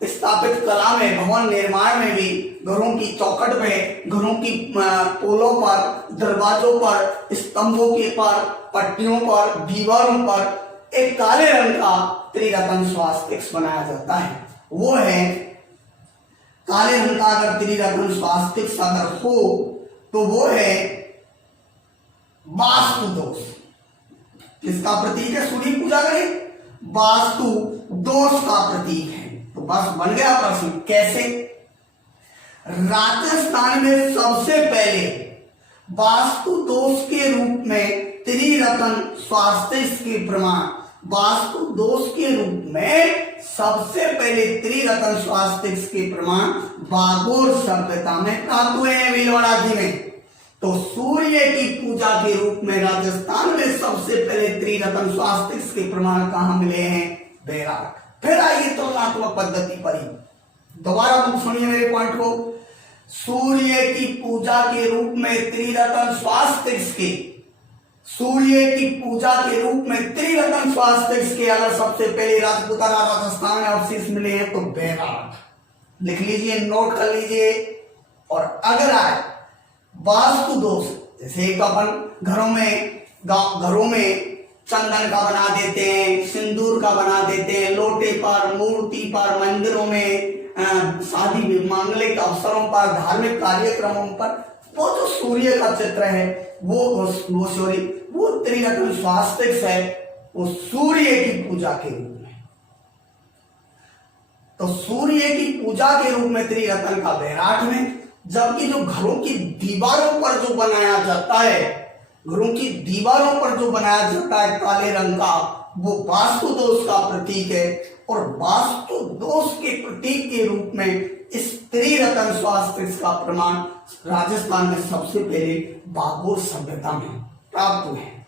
स्थापित कला में, भवन निर्माण में भी, घरों की चौखट में, घरों की पोलों पर, दरवाजों पर, स्तंभों के पर, पट्टियों पर, दीवारों पर एक काले रंग का त्रिरत्न स्वास्तिक्स बनाया जाता है। वो है काले रंग का अगर त्रिरत्न स्वास्तिक अगर हो तो वो है वास्तु दोष। किसका प्रतीक है? सूर्य पूजा करें, वास्तु दोष का प्रतीक है। तो बस बन गया प्रश्न। कैसे? राजस्थान में सबसे पहले वास्तु दोष के रूप में त्रिरत्न स्वास्तिक के प्रमाण, वास्तु दोष के रूप में सबसे पहले त्रिरत्न स्वास्तिक के प्रमाण बागोर सभ्यता में प्राप्त हुए हैं, भीलवाड़ा जी में। तो सूर्य की पूजा के रूप में राजस्थान में सबसे पहले त्रिरत्न स्वास्तिक के प्रमाण कहां मिले हैं? बैराट। फिर आइए तुलनात्मक पद्धति पर ही दोबारा तुम सुनिए मेरे पॉइंट को। सूर्य की पूजा के रूप में त्रिरत्न स्वास्तिक के, सूर्य की पूजा के रूप में त्रिरत्न स्वास्तिक के अगर सबसे पहले राजपूताना राजस्थान में अवशेष मिले हैं तो बैराट। लिख लीजिए, नोट कर लीजिए। और अगर आए वास्तु दोष, जैसे एक अपन घरों में चंदन का बना देते हैं, सिंदूर का बना देते हैं, लोटे पर, मूर्ति पर, मंदिरों में, शादी मांगलिक अवसरों पर, धार्मिक कार्यक्रमों पर वो जो सूर्य का चित्र है वो त्रिरत्न स्वास्तिक है, वो सूर्य की पूजा के रूप में। तो सूर्य की पूजा के रूप में त्रिरत्न का बैराट में, जबकि जो घरों की दीवारों पर जो बनाया जाता है, घरों की दीवारों पर जो बनाया जाता है काले रंग का, वो वास्तु दोष का प्रतीक है। और वास्तु दोष के प्रतीक के रूप में इस त्रिरत्न स्वास्तिक का प्रमाण राजस्थान में सबसे पहले बागोर सभ्यता में प्राप्त हुए हैं।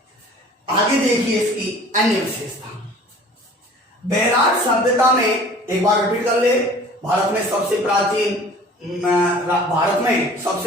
आगे देखिए इसकी अन्य विशेषता। बैराट सभ्यता में, एक बार रिपीट कर ले, भारत में सबसे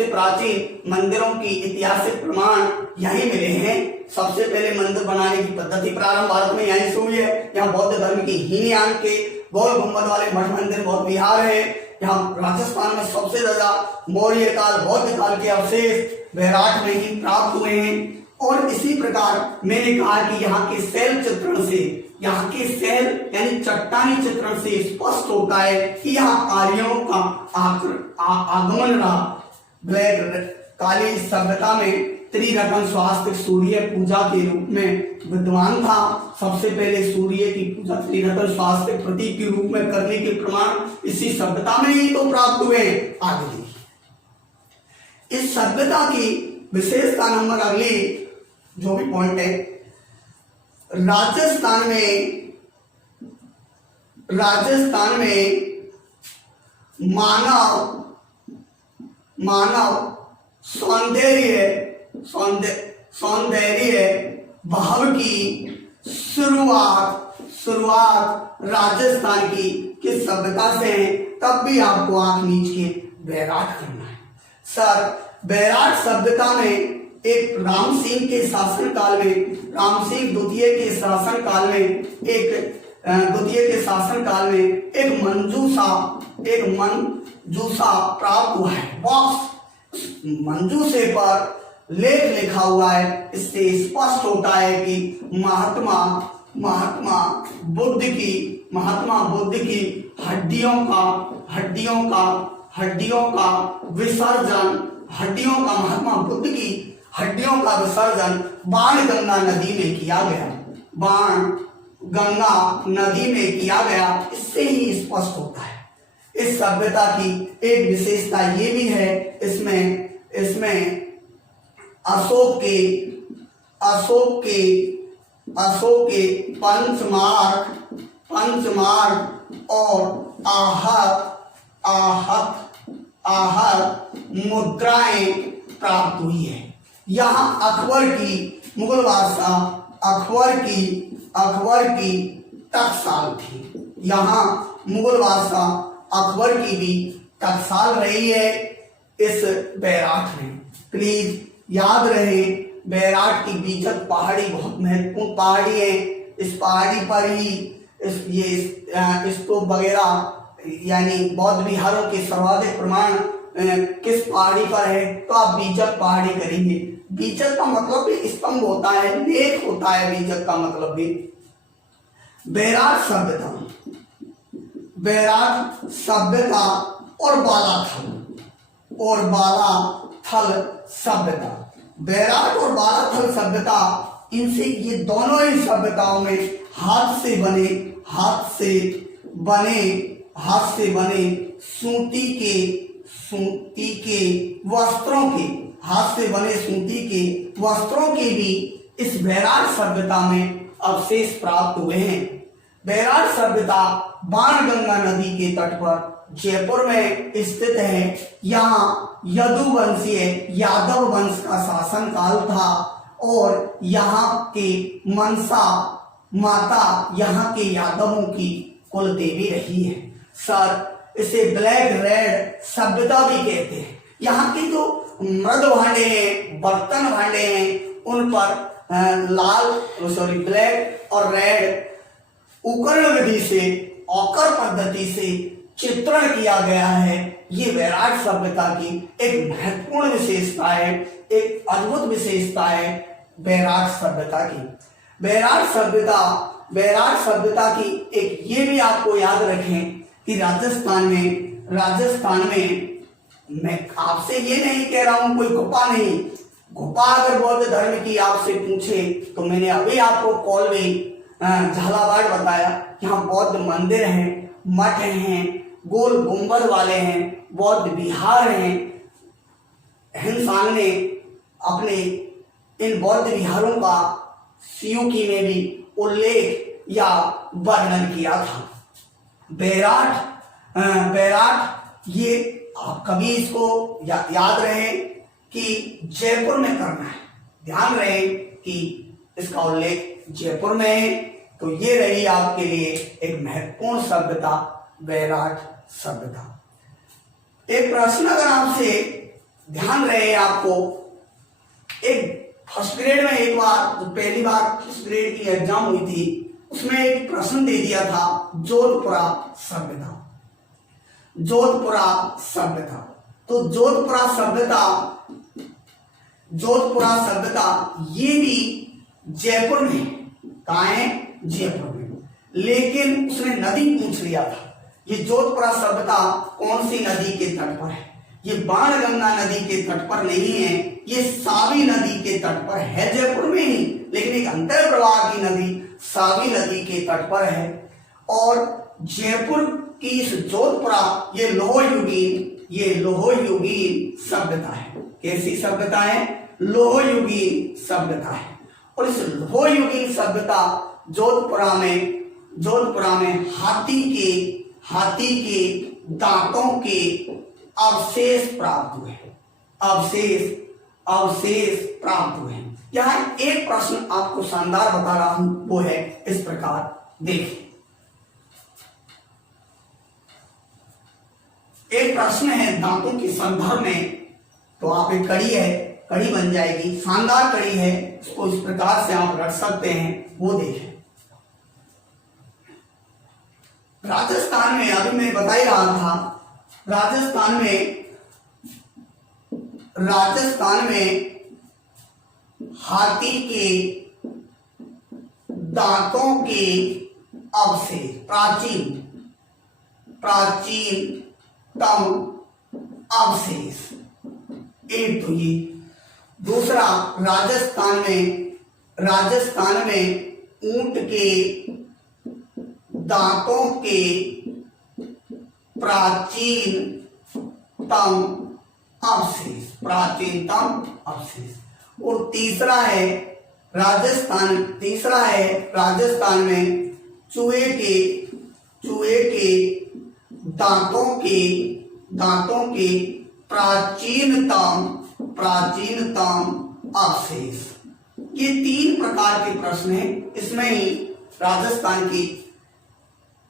प्राचीन मंदिरों की ऐतिहासिक प्रमाण यही मिले हैं। सबसे पहले मंदिर बनाने की पद्धति प्रारंभ भारत में यहीं से हुई है। यहाँ बौद्ध धर्म की हीनयान के गोल गुंबद वाले मठ मंदिर बौद्ध विहार है। यहाँ राजस्थान में सबसे ज्यादा मौर्य काल, बौद्ध काल के अवशेष बैराट में ही प्राप्त हुए हैं। और इसी प्रकार मैंने कहा कि यहाँ के शैल चित्रण से, यहाँ के शैल यानी चट्टानी चित्रण से स्पष्ट होता है कि यहाँ आर्यों का आगमन रहा। काली सभ्यता में त्रिरत्न स्वास्तिक सूर्य पूजा के रूप में विद्वान था। सबसे पहले सूर्य की पूजा त्रिरत्न स्वास्तिक प्रतीक के रूप में करने के प्रमाण इसी सभ्यता में ही तो प्राप्त हुए। आगे देखिए इस सभ्यता की विशेषता नंबर अगली जो भी पॉइंट है, राजस्थान में मानव सौंदर्य भाव की शुरुआत राजस्थान की किस सभ्यता से है? तब भी आपको आंख नीच के बैराट करना है। सर, बैराट सभ्यता में एक राम सिंह के शासनकाल में, राम सिंह द्वितीय के शासनकाल में एक मंजूसा प्राप्त हुआ है। बॉक्स मंजूसे पर लेख लिखा हुआ है। इससे स्पष्ट होता है कि महात्मा बुद्ध की महात्मा बुद्ध की हड्डियों का विसर्जन बाण गंगा नदी में किया गया। इससे ही स्पष्ट होता है। इस सभ्यता की एक विशेषता ये भी है, इसमें अशोक के पंचमार्ग और आहत मुद्राएं प्राप्त हुई है। यहाँ अकबर की मुगल बादशाह अकबर की टकसाल थी। यहाँ मुगल बादशाह अकबर की भी टकसाल रही है इस बैराट में। प्लीज याद रहे, बैराट की बीचक पहाड़ी बहुत महत्वपूर्ण पहाड़ी है। इस पहाड़ी पर ही स्तूप वगैरह यानी बौद्ध विहारों के सर्वाधिक प्रमाण किस पहाड़ी पर है? तो आप बीचक पहाड़ी करेंगे। बीचक का मतलब भी स्तंभ होता है, लेख होता है बीचक का मतलब भी। बैराट बैराट सभ्यता और बालाथल सभ्यता। बैराट और बालाथल सभ्यता, इनसे ये दोनों ही सभ्यताओं में हाथ से बने सूती के वस्त्रों के भी इस बैराट सभ्यता में अवशेष प्राप्त हुए हैं। बैराट सभ्यता बाणगंगा नदी के तट पर जयपुर में स्थित है। यहाँ यदुवंशीय यादव वंश का शासन काल था और यहाँ के मनसा माता यहाँ के यादवों की कुल देवी रही है। सर, इसे ब्लैक रेड सभ्यता भी कहते हैं। यहाँ की जो मृद भांडे हैं, बर्तन भांडे हैं, उन पर ब्लैक और रेड औकर पद्धति से चित्रण किया गया है। ये बैराट सभ्यता की एक महत्वपूर्ण विशेषता है, एक अद्भुत विशेषता है बैराट सभ्यता की। बैराट सभ्यता की एक ये भी आपको याद रखें कि राजस्थान में मैं आपसे ये नहीं कह रहा हूं कोई गुफा नहीं, गुफा अगर बौद्ध धर्म की आपसे पूछे तो मैंने अभी आपको कॉल में झालावाड़ बताया, यहाँ बौद्ध मंदिर हैं, मठ हैं, गोल गुंबद वाले हैं, बौद्ध विहार हैं। हिंसांग ने अपने इन बौद्ध विहारों का सियुकी में भी उल्लेख या वर्णन किया था। बैराट ये आप कभी इसको याद रहे कि जयपुर में करना है, ध्यान रहे कि इसका उल्लेख जयपुर में है। तो ये रही आपके लिए एक महत्वपूर्ण सभ्यता, बैराट सभ्यता। एक प्रश्न अगर आपसे ध्यान रहे, आपको एक फर्स्ट ग्रेड में एक बार जो पहली बार फर्स्ट ग्रेड की एग्जाम हुई थी उसमें एक प्रश्न दे दिया था जोधपुरा सभ्यता। तो जोधपुरा सभ्यता ये भी जयपुर में है। कहाँ है? जयपुर में। लेकिन उसने नदी पूछ लिया था। ये जोधपुरा सभ्यता कौन सी नदी के तट पर है? ये बाणगंगा नदी के तट पर नहीं है, ये सावी नदी के तट पर है, जयपुर में ही, लेकिन एक अंतर प्रवाह की नदी सावी नदी के तट पर है। और जयपुर की इस जोधपुरा ये लोहयुगीन सभ्यता है। कैसी सभ्यता है? लोहयुगीन सभ्यता है। और इस लोहयुगीन सभ्यता जोधपुरा में हाथी के दांतों के अवशेष प्राप्त हुए। यहाँ एक प्रश्न आपको शानदार बता रहा हूं, वो है इस प्रकार, देखिए। एक प्रश्न है दांतों के संदर्भ में, तो आप एक कड़ी बन जाएगी, शानदार कड़ी है, इसको इस प्रकार से आप रख सकते हैं। वो देखें, राजस्थान में, अभी मैं बता ही रहा था, राजस्थान में हाथी के दांतों के अवशेष, प्राचीनतम अवशेष, एक तो ये। दूसरा, राजस्थान में ऊंट के दांतों के प्राचीनतम अवशेष। और तीसरा है राजस्थान में चूहे के दांतों के प्राचीनतम अवशेष। ये 3 प्रकार के प्रश्न हैं। इसमें ही राजस्थान की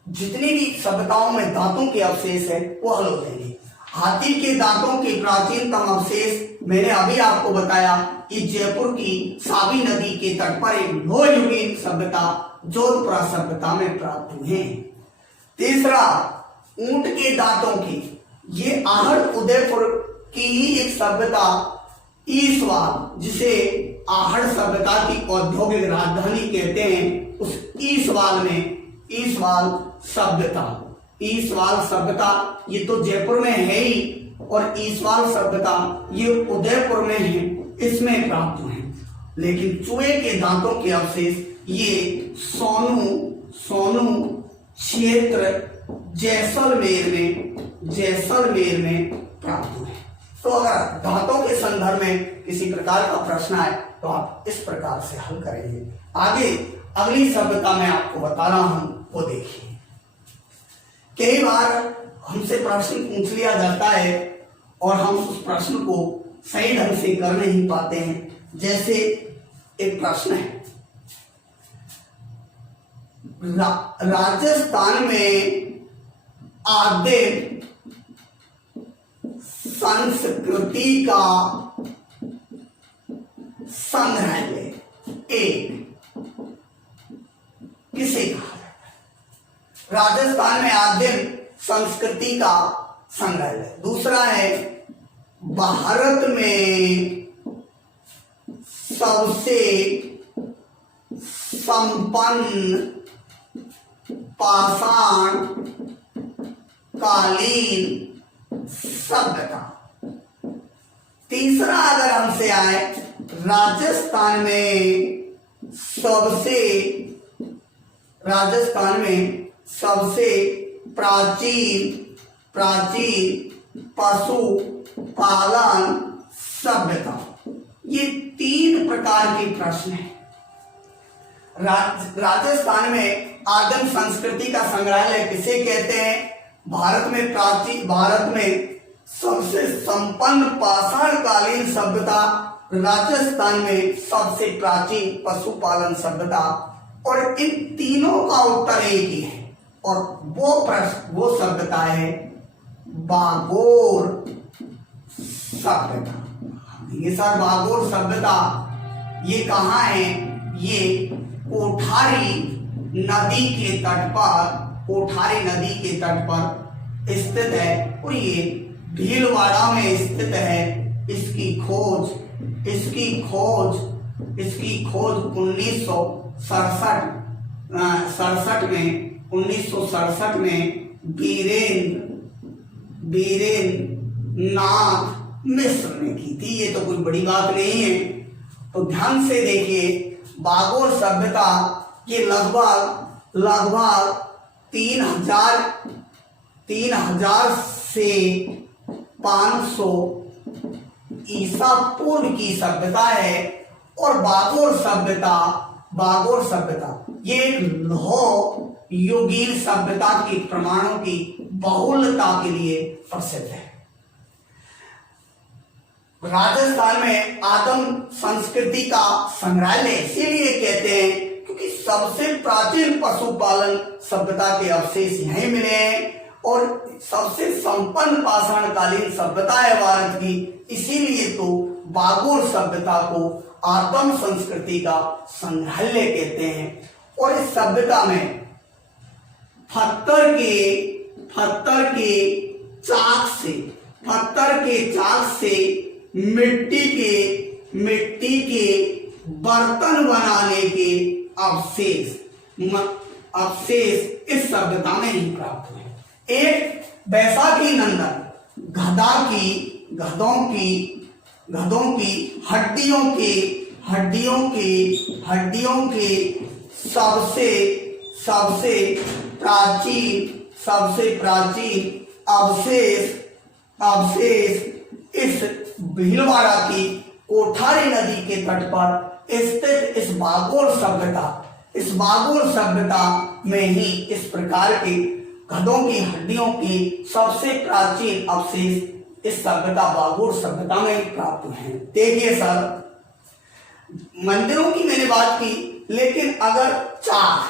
जितनी भी सभ्यताओं में दांतों के अवशेष है वो हल हो जाएंगे। हाथी के दांतों के प्राचीनतम अवशेष मैंने अभी आपको बताया कि जयपुर की सावी नदी के तट पर एक लोहयुगीन सभ्यता जोधपुरा सभ्यता में प्राप्त हुए हैं। तीसरा, ऊंट के दांतों की, ये आहड़ उदयपुर की ही एक सभ्यता ईसवाल, जिसे आहड़ सभ्यता की औद्योगिक राजधानी कहते हैं, उस ईसवाल ईसवाल सभ्यता ये तो जयपुर में है ही, और ईसवाल सभ्यता ये उदयपुर में है, इसमें प्राप्त हुए। लेकिन चूहे के दांतों के अवशेष ये सोनू क्षेत्र जैसलमेर में प्राप्त हुए। तो अगर दांतों के संदर्भ में किसी प्रकार का प्रश्न आए तो आप इस प्रकार से हल करेंगे। आगे अगली सभ्यता मैं आपको बता रहा हूं, वो देखिए। कई बार हमसे प्रश्न पूछ लिया जाता है और हम उस प्रश्न को सही ढंग से कर नहीं पाते हैं। जैसे एक प्रश्न है, राजस्थान में आदिम संस्कृति का संग्रहालय एक किसे कहा जाता है? राजस्थान में आदिम संस्कृति का संग्रहालय। दूसरा है, भारत में सबसे संपन्न पाषाण कालीन सभ्यता। तीसरा अगर हमसे आए, राजस्थान में सबसे प्राचीन पशु पालन सभ्यता। ये 3 प्रकार के प्रश्न हैं। राजस्थान में आदिम संस्कृति का संग्रहालय किसे कहते हैं? भारत में सबसे संपन्न पाषाणकालीन सभ्यता, राजस्थान में सबसे प्राचीन पशुपालन सभ्यता। और इन तीनों का उत्तर एक ही है, और वो सभ्यता है बागोर सभ्यता। ये सर बागोर सभ्यता ये कहाँ है? ये कोठारी नदी के तट पर स्थित है, और ये भीलवाड़ा में स्थित है। इसकी खोज 1967 में वीरेंद्र नाथ मिश्र ने की थी। ये तो कोई बड़ी बात नहीं है। तो ध्यान से देखिए, बागोर सभ्यता ये लगभग 3000 से 500 ईसा पूर्व की सभ्यता है। और बागोर सभ्यता ये लौह युगीन सभ्यता के प्रमाणों की बहुलता के लिए प्रसिद्ध है। राजस्थान में आदिम संस्कृति का संग्रहालय इसीलिए कहते हैं क्योंकि सबसे प्राचीन पशुपालन सभ्यता के अवशेष यहीं मिले हैं, और सबसे संपन्न पाषाणकालीन सभ्यता है भारत की। इसीलिए तो बागोर सभ्यता को आदिम संस्कृति का संग्रहालय कहते हैं। और इस सभ्यता में पत्थर के चाक से मिट्टी के बर्तन बनाने के अवशेष इस सभ्यता में ही प्राप्त हुए। एक बैसाखी नंदन गधों की हड्डियों के सबसे प्राचीन अवशेष इस भीलवाड़ा की कोठारी नदी के तट पर स्थित इस बागोर सभ्यता में ही इस प्रकार के गधों की हड्डियों की सबसे प्राचीन अवशेष इस सभ्यता बागोर सभ्यता में प्राप्त हुए हैं। देखिए सर, मंदिरों की मैंने बात की, लेकिन अगर चाक,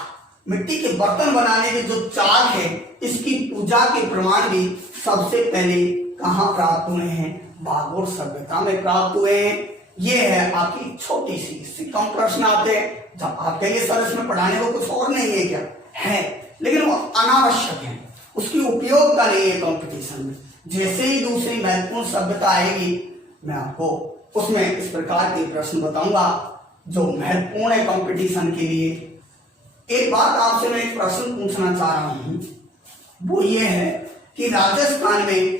मिट्टी के बर्तन बनाने के जो चाक है, इसकी पूजा के प्रमाण भी सबसे पहले कहाँ प्राप्त हुए हैं? बागोर सभ्यता में प्राप्त हुए हैं। ये है आपकी छोटी सी, इससे कम प्रश्न आते हैं। जब आप कहेंगे सर इसमें पढ़ाने को कुछ और नहीं है क्या? है, लेकिन वो अनावश्यक है, उसकी उपयोगिता नहीं है कंपटीशन में। जैसे ही दूसरी महत्वपूर्ण सभ्यता आएगी, मैं आपको उसमें इस प्रकार के प्रश्न बताऊंगा जो महत्वपूर्ण है कंपटीशन के लिए। एक बात आपसे मैं एक प्रश्न पूछना चाह रहा हूं, वो ये है कि राजस्थान में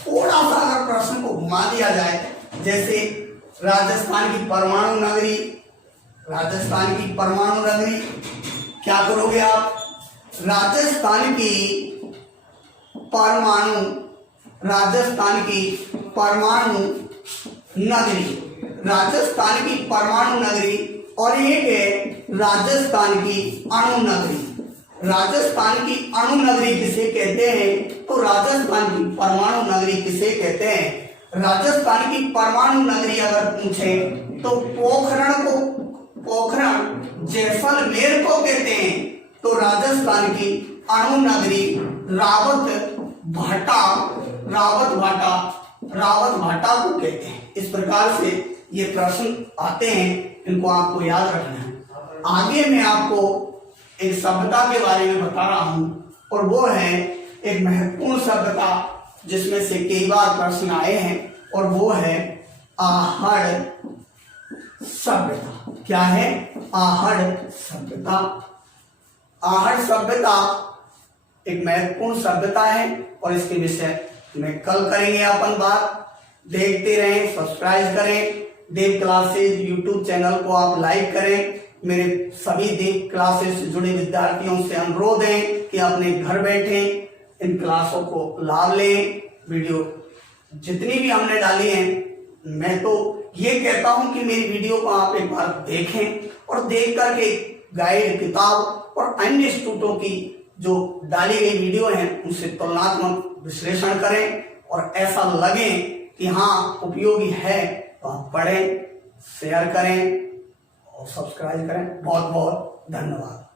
थोड़ा सा अगर प्रश्न को घुमा दिया जाए, जैसे राजस्थान की परमाणु नगरी, राजस्थान की परमाणु नगरी, क्या करोगे आप? राजस्थान की परमाणु, राजस्थान की परमाणु नगरी, राजस्थान की परमाणु नगरी, और एक है राजस्थान की अणु नगरी। राजस्थान की अणु नगरी किसे कहते हैं? तो राजस्थान की परमाणु नगरी किसे कहते हैं? राजस्थान की परमाणु नगरी अगर पूछे तो पोखरण को, पोखरण जैसलमेर को कहते हैं। तो राजस्थान की अणु नगरी रावत भाटा, रावत भाटा को कहते हैं। इस प्रकार से ये प्रश्न आते हैं, इनको आपको याद रखना है। आगे मैं आपको एक सभ्यता के बारे में बता रहा हूं, और वो है एक महत्वपूर्ण सभ्यता जिसमें से कई बार प्रश्न आए हैं, और वो है आहड़ सभ्यता। क्या है? आहड़ सभ्यता। आहड़ सभ्यता एक महत्वपूर्ण सभ्यता है, और इसके विषय में कल करेंगे अपन बात। देखते रहें, सब्सक्राइब करें। देव क्लासेज यूट्यूब चैनल को आप लाइक करें। मेरे सभी देव क्लासेस से जुड़े विद्यार्थियों से अनुरोध है कि अपने घर बैठे इन क्लासों को लाभ लें। वीडियो जितनी भी हमने डाली है, मैं तो ये कहता हूं कि मेरी वीडियो को आप एक बार देखें, और देख करके गाइड, किताब और अन्य इंस्टीट्यूटों की जो डाली गई वीडियो है उनसे तुलनात्मक विश्लेषण करें, और ऐसा लगे कि हाँ उपयोगी है तो आप पढ़ें, शेयर करें और सब्सक्राइब करें। बहुत बहुत धन्यवाद।